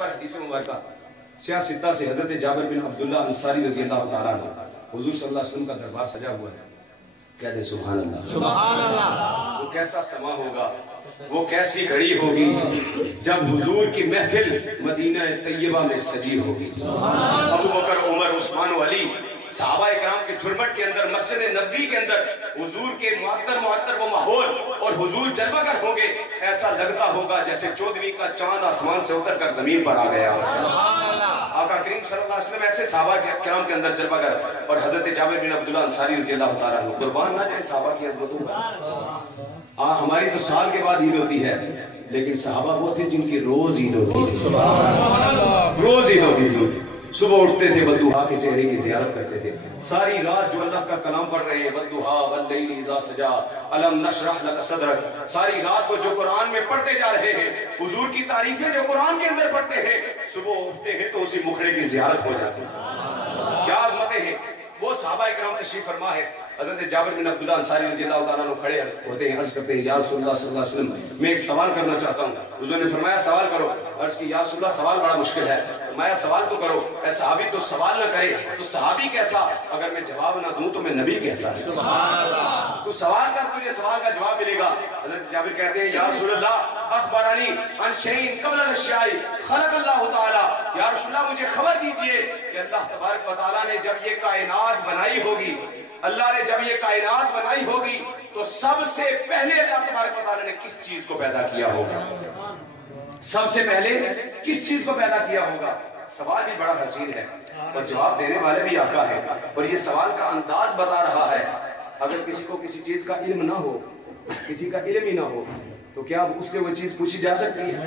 पर हदीस मुबारका सियासित्ता से हजरत जाबिर बिन अब्दुल्ला अंसारी रज़ी अल्लाह तआला अन्हु, हुजूर सल्लल्लाहु अलैहि वसल्लम का दरबार सजा हुआ है। क्या दे सुभान अल्लाह, सुभान अल्लाह। वो कैसा समा होगा, वो कैसी घड़ी होगी जब हुजूर की महफिल मदीना तैयबा में सजी होगी। अबू बकर, उमर, उस्मान, अली, सहाबा इकराम के झुरमट के अंदर, मस्जिद नबवी के अंदर हुजूर के मुअत्तर वो माहौल और हुजूर जलवागर होंगे। ऐसा लगता होगा जैसे 14वीं का चांद आसमान से उतर कर जमीन पर आ गया। आका करीम सल्लल्लाहु अलैहि वसल्लम ऐसे सहाबा किराम के अंदर जलवागर, और हजरत जाबिर बिन अब्दुल्ला अंसारी रज़ी अल्लाह तआला अन्हु, कुर्बान ना जाए सहाबा की अज़मतों पर। हमारी तो साल के बाद ईद होती है, लेकिन सहाबा वो थे जिनकी रोज ईद होती थी, रोज ईद होती थी। सुबह उठते थे, बद्दुहा के चेहरे की ज़ियारत करते थे। सारी रात जो अल्लाह का कलाम पढ़ रहे हैं, बद्दुहा वल्लैलि इज़ा सजा, अलम नशरह लक सदरक, सारी रात को जो कुरान में पढ़ते जा रहे हैं, हुजूर की तारीफें जो कुरान के अंदर पढ़ते हैं, सुबह उठते हैं तो उसी मुखड़े की ज़ियारत हो जाती है। क्या अज़मतें हैं। वो सहाबा इकराम तशरीफ फरमा है। हज़रत जाबिर बिन अब्दुल्ला अंसारी रज़ी अल्लाह तआला अन्हु खड़े होते हैं, अर्ज करते हैं, या रसूलुल्लाह सल्लल्लाहु अलैहि वसल्लम, मैं एक सवाल करना चाहता हूँ। हुजूर ने फरमाया सवाल करो। अर्ज की, या रसूलुल्लाह सवाल बड़ा मुश्किल है। फरमाया सवाल तो करो। ऐ सहाबी तो सवाल ना करे तो सहाबी कैसा, अगर मैं जवाब ना दूं तो मैं नबी कैसा। सुभान अल्लाह। तू सवाल कर, तुझे सवाल का जवाब मिलेगा। हज़रत जाबिर कहते हैं, या रसूलुल्लाह अखबरनी अन शैइन क़ब्ल अश्याई खलक़ल्लाहु तआला, या रसूलुल्लाह मुझे खबर दीजिए कि अल्लाह तबारक व तआला ने जब ये कायनात बनाई होगी, अल्लाह ने जब ये कायनात बनाई होगी तो सबसे पहले अल्लाह तबारक व तआला ने किस चीज को पैदा किया होगा, सबसे पहले किस चीज को पैदा किया होगा। सवाल भी बड़ा हसीन है और जवाब देने वाले भी आका है, और ये सवाल का अंदाज बता रहा है। अगर किसी को किसी चीज का इल्म ना हो, किसी का इल्म ही ना हो, तो क्या उससे वो चीज पूछी जा सकती है।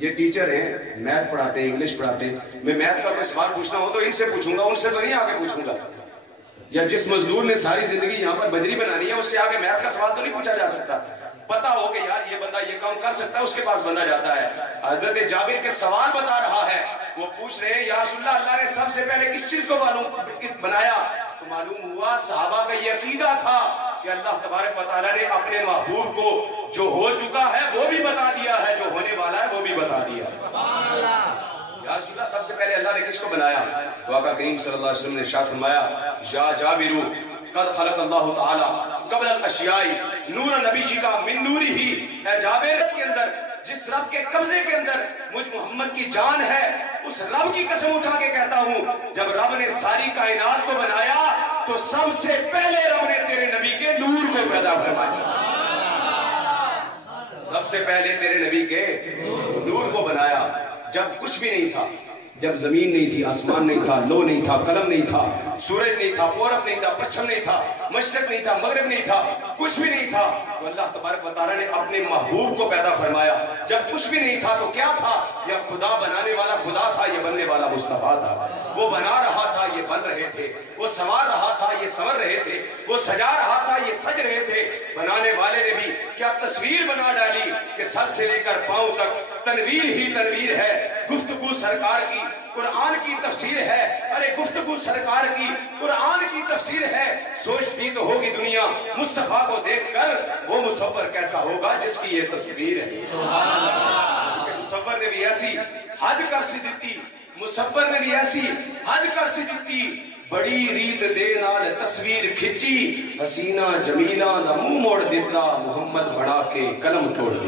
ये टीचर हैं, मैथ पढ़ाते हैं, इंग्लिश पढ़ाते हैं, मैं मैथ का कोई सवाल पूछना हो तो इनसे पूछूंगा, उनसे तो नहीं आगे पूछूंगा। या जिस मजदूर ने सारी जिंदगी यहाँ पर बजरी बनानी है, उससे आगे मैथ का सवाल तो नहीं पूछा जा सकता। पता हो कि यार ये बंदा ये काम कर सकता है, उसके पास बंदा जाता है। हजरत जाबिर के सवाल बता रहा है, वो पूछ रहे हैं, या रसूलुल्लाह अल्लाह ने सबसे पहले किस चीज को बनाया। तो मालूम हुआ सहाबा का ये अकीदा था कि अल्लाह तबारक व तआला ने अपने महबूब को जो हो चुका है वो भी बता दिया है, जो होने वाला है वो भी बता दिया। या रसूलुल्लाह सबसे पहले अल्लाह ने किसको बनाया। तो आका करीम सल्लल्लाहु अलैहि वसल्लम ने इरशाद फरमाया, या जाबिरू कद खलक़ल्लाहु तआला क़ब्ल अल-अश्याई नूर नबी का मिन नूरिही। ऐ जाबिर के अंदर जिस रब के कब्जे के अंदर मुझ मोहम्मद की जान है, उस रब की कसम उठा के कहता हूँ, जब रब ने सारी कायनात को बनाया तो सबसे पहले रब ने तेरे नबी के नूर को पैदा फरमाया। सबसे पहले तेरे नबी के नूर को बनाया। जब कुछ भी नहीं था, जब जमीन नहीं थी, आसमान नहीं था, लो नहीं था, कलम नहीं था, सूरज नहीं था, पूरब नहीं था, पश्चिम नहीं था, मशरक नहीं था, मगरिब नहीं था, कुछ भी नहीं था, तो अल्लाह तबारक व तआला ने अपने महबूब को पैदा फरमाया। जब कुछ भी नहीं था तो क्या था, यह खुदा बनाने वाला खुदा था, ये बनने वाला मुस्तफा था। वो बना रहा था, ये बन रहे थे, वो संवार रहा था, ये संवर रहे थे, वो सजा रहा था, ये सज रहे थे। बनाने वाले ने भी क्या तस्वीर बना डाली कि सर से लेकर पांव तक तनवीर ही तनवीर है। गुफ्तगू सरकार की कुरान की तफसीर है, अरे गुफ्तगू सरकार की कुरान की तफसीर है। सोचती तो होगी दुनिया मुस्तफा को देखकर, वो मुसव्वर कैसा होगा जिसकी ये तस्वीर है। मुसव्वर ने भी ऐसी हद कर सी दी, मुसव्वर ने भी ऐसी हद कर सी दी, बड़ी रीत दे नाल तस्वीर खिंची, हसीना जमीला दा मुंह मोड़ दिता, मुहम्मद बना के कलम तोड़ दी।